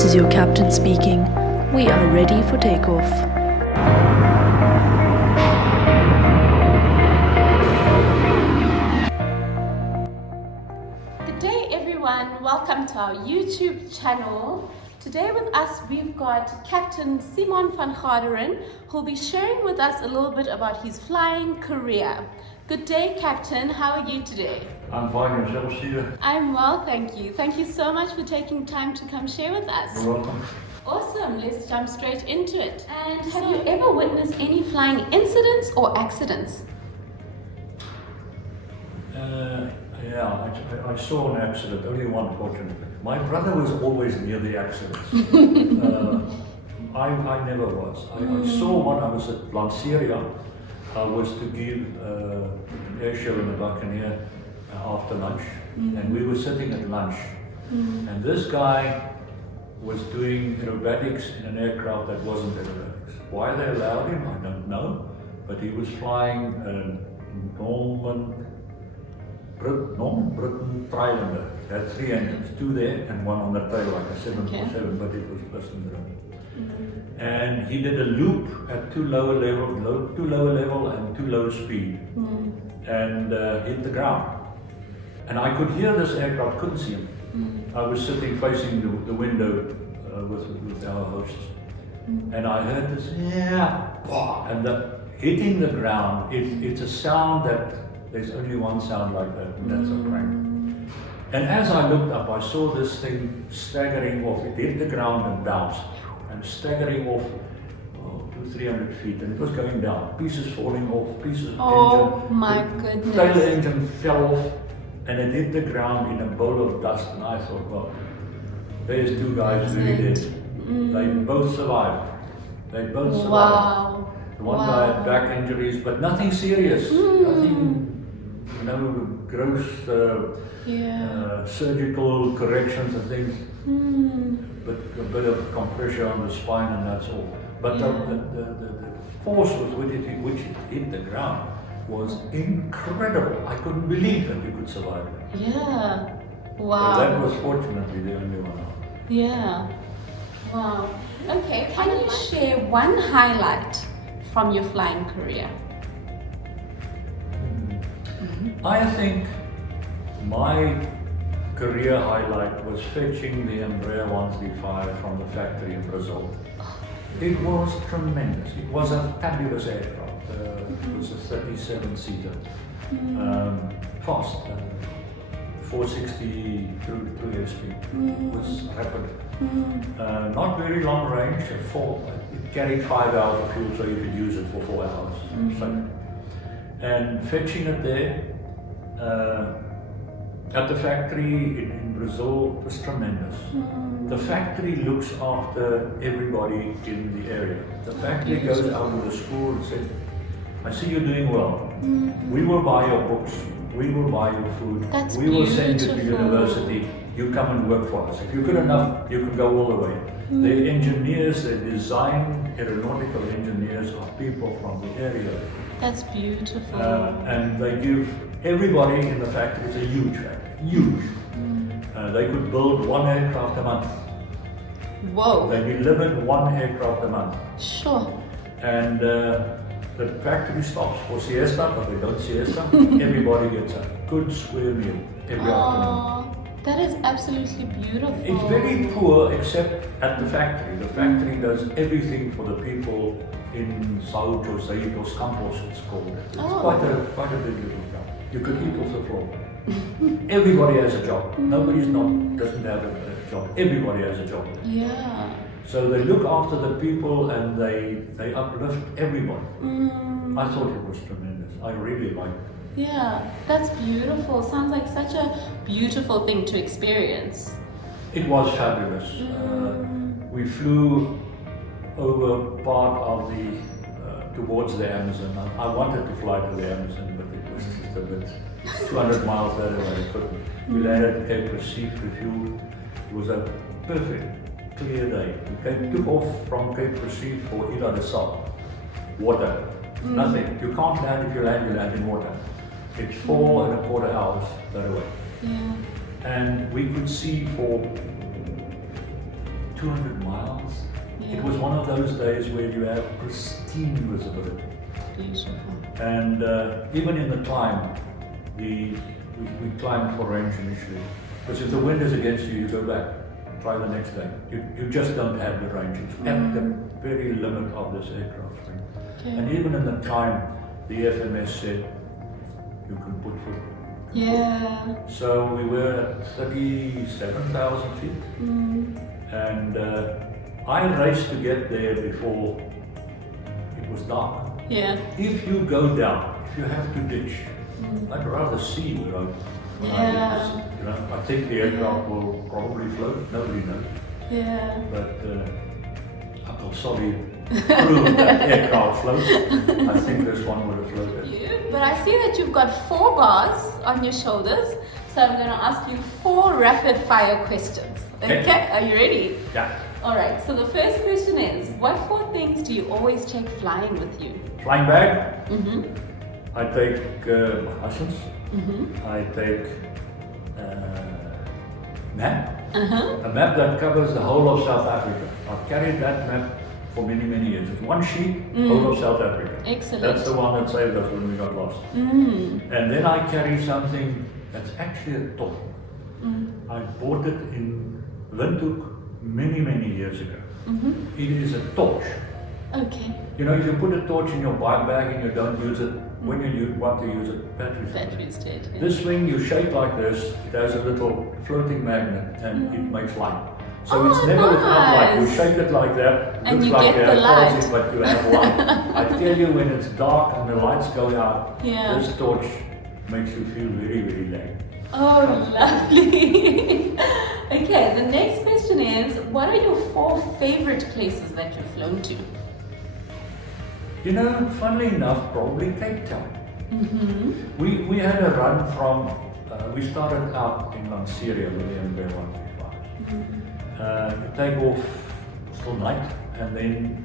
This is your captain speaking. We are ready for takeoff. Good day everyone, welcome to our YouTube channel. Today with us we've got Captain Simon van Garderen, who'll be sharing with us a little bit about his flying career. Good day Captain, how are you today? I'm fine, yourself, Steve? I'm well, thank you. Thank you so much for taking time to come share with us. You're welcome. Awesome, let's jump straight into it. And have you ever witnessed any flying incidents or accidents? Yeah, I saw an accident, only one fortunately. My brother was always near the accidents. I never was. I saw one, I was at Lanceria. I was to give an air show in the Buccaneer after lunch, and we were sitting at lunch, and this guy was doing aerobatics in an aircraft that wasn't aerobatics. Why they allowed him, I don't know, but he was flying a Norman Britain Trilender. It had 3 engines, 2 there and 1 on the tail, like a 747, but it was piston driven. And he did a loop at too low a level and too low speed, and hit the ground. And I could hear this aircraft, couldn't see him. I was sitting facing the window with our hosts, and I heard this, and hitting the ground, it's a sound that, there's only one sound like that, and that's a crank. And as I looked up, I saw this thing staggering off. It hit the ground and bounced, and staggering off 200-300 feet, and it was going down. Pieces falling off, pieces of engine. Oh my goodness. Tail engine fell off, and it hit the ground in a bowl of dust, and I thought, well, there's 2 guys really dead. They both survived. They both survived. Wow. The one guy had back injuries, but nothing serious. Nothing, gross surgical corrections and things. But a bit of compression on the spine, and that's all. But the force with which it hit the ground was incredible. I couldn't believe that you could survive it. Yeah. Wow. But that was fortunately the only one. Yeah. Wow. Okay, can you share one highlight from your flying career? I think my career highlight was fetching the Embraer 135 from the factory in Brazil. It was tremendous. It was a fabulous aircraft. It was a 37-seater, fast, 460 through airspeed. It was rapid. Not very long range. It carried 5 hours of fuel, so you could use it for 4 hours. And fetching it there at the factory in Brazil was tremendous. The factory looks after everybody in the area. The factory goes out to the school and says, I see you're doing well. We will buy your books. We will buy your food. That's we will send you to university. You come and work for us. If you're good enough, you can go all the way. The engineers, the design aeronautical engineers are people from the area. That's beautiful. And they give everybody in the factory, it's a huge factory, huge. They could build 1 aircraft a month. Whoa. They delivered 1 aircraft a month. Sure. And the factory stops for siesta, but they don't siesta. Everybody gets a good square meal every afternoon. That is absolutely beautiful. It's very poor except at the factory. The factory does everything for the people in Sao Jose dos Campos, it's called. It's quite a big little town. You could eat off the floor. Everybody has a job. Doesn't have a job. Everybody has a job. Yeah. So they look after the people and they uplift everybody. I thought it was tremendous. I really liked it. Yeah, that's beautiful. Sounds like such a beautiful thing to experience. It was fabulous. We flew over part of towards the Amazon. I wanted to fly to the Amazon, but it was just a bit 200 miles that way. I couldn't. We landed at Cape Recife, refueled. It was a perfect, clear day. We took off from Cape Recife for Ilha de Sal. Water. Nothing. You can't land if you land in water. It's 4.25 hours that way. Yeah. And we could see for 200 miles. Yeah. It was one of those days where you have pristine visibility. Beautiful. And even in the climb, we climbed for range initially. Because if the wind is against you, you go back, try the next day. You just don't have the range. It's at the very limit of this aircraft wing. Okay. And even in the climb, the FMS said, you can put foot. Yeah. So we were at 37,000 feet. And I raced to get there before it was dark. Yeah. If you go down, if you have to ditch, I'd rather see the road. When I did this, you know, I think the aircraft will probably float. Nobody knows. Yeah. But Uncle Solly proved that aircraft floats. I think this one would have floated. Yeah. But I see that you've got 4 bars on your shoulders, so I'm going to ask you 4 rapid fire questions. Okay? Are you ready? Yeah. All right. So the first question is, what 4 things do you always take flying with you? Flying bag. I take my license. I take map. A map that covers the whole of South Africa. I've carried that map for many, many years. It's one sheet, whole of South Africa. Excellent. That's the one that saved us when we got lost. And then I carry something that's actually a torch. I bought it in Windhoek many, many years ago. It is a torch. Okay. You know, if you put a torch in your bike bag and you don't use it, when you want to use it, battery's dead. Battery's dead. Yeah. This thing you shake like this, it has a little floating magnet and it makes light. So it's never without light. You shake it like that, And looks you like get you the have light. pulsing, but you have light. I tell you, when it's dark and the lights go out, Yeah. this torch makes you feel very, very lame. Oh, lovely. Okay, the next question is, what are your 4 favorite places that you've flown to? You know, funnily enough, probably Cape Town. We had a run from, we started out in Lanseria with the MB135. You take off till night, and then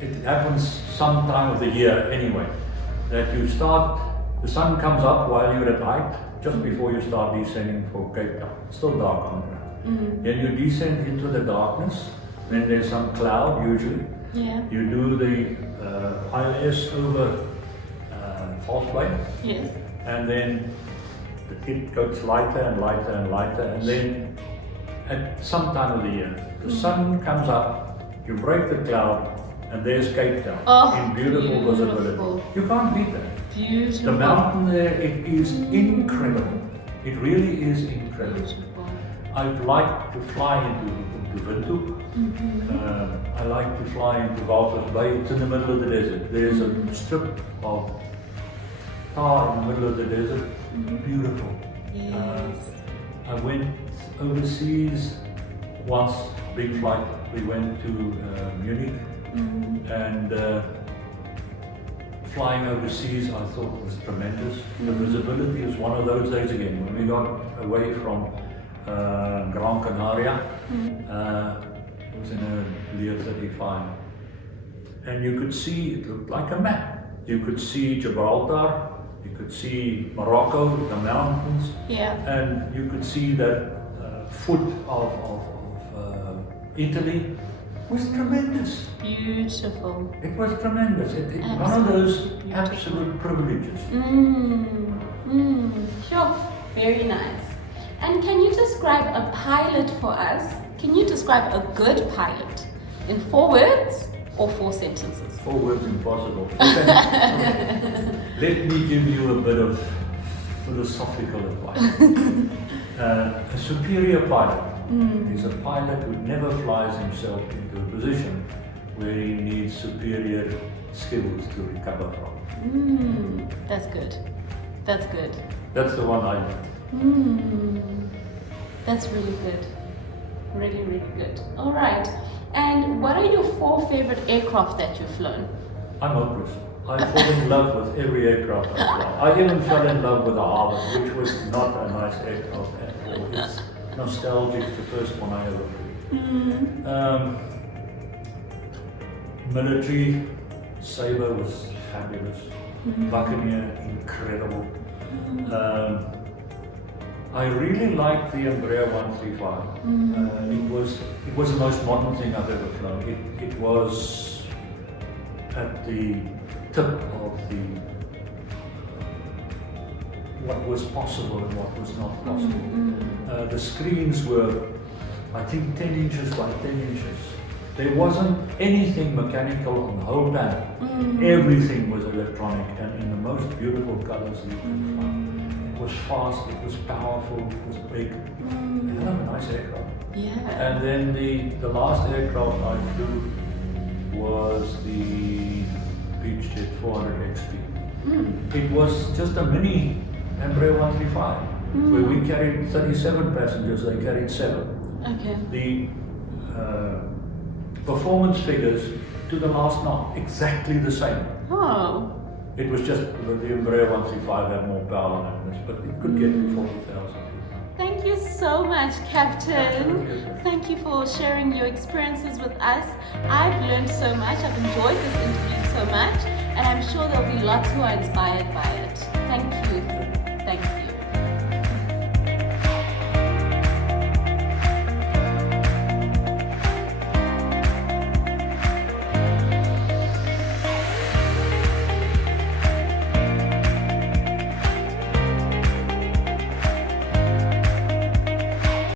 it happens some time of the year anyway, that you start, the sun comes up while you're at height, just before you start descending for Cape Town. It's still dark on the ground. Then you descend into the darkness, then there's some cloud usually. Yeah. You do the ILS over False Bay, Yes. and then it gets lighter and lighter and lighter, and then at some time of the year, the sun comes up, you break the cloud, and there's Cape Town in beautiful visibility. You can't beat that. Beautiful. The mountain there, it is incredible. It really is incredible. Beautiful. I'd like to fly into Windhoek. I like to fly into Walvis Bay. It's in the middle of the desert. There's a strip of tar in the middle of the desert. Beautiful. Yes. I went overseas once, big flight. We went to Munich, and flying overseas I thought was tremendous. The visibility is one of those days again. When we got away from Gran Canaria, it was in a Lear 35, and you could see, it looked like a map. You could see Gibraltar, you could see Morocco, the mountains, Yeah. and you could see that foot of Italy was tremendous. Beautiful. It was tremendous. One of those Absolutely absolute privileges. Sure. Very nice. And can you describe a pilot for us? Can you describe a good pilot in 4 words or 4 sentences? 4 words impossible. Let me give you a bit of philosophical advice. A superior pilot is a pilot who never flies himself into a position where he needs superior skills to recover from. That's good. That's good. That's the one I learned. That's really good. Really, really good. All right. And what are your 4 favorite aircraft that you've flown? I'm hopeless. I fall in love with every aircraft I fly. I even fell in love with the Harvard, which was not a nice aircraft at all. It's nostalgic, the first one I ever flew. Military, Sabre was fabulous. Buccaneer, incredible. I really liked the Embraer 135. It was the most modern thing I've ever flown. It was at the tip of what was possible and what was not possible. The screens were, I think, 10 inches by 10 inches. There wasn't anything mechanical on the whole panel. Everything was electronic and in the most beautiful colors you could find. It was fast, it was powerful, it was big. It had a nice aircraft. Yeah. And then the last aircraft I flew was the Beechjet 400 XP. It was just a mini Embraer 135 where we carried 37 passengers, they carried 7. Okay. The performance figures to the last knot, exactly the same. Oh. It was just that the Embraer 135 had more power than this, but it could get to 40,000. Thank you so much, Captain. Absolutely. Thank you for sharing your experiences with us. I've learned so much. I've enjoyed this interview so much, and I'm sure there'll be lots who are inspired by it. Thank you. Thank you.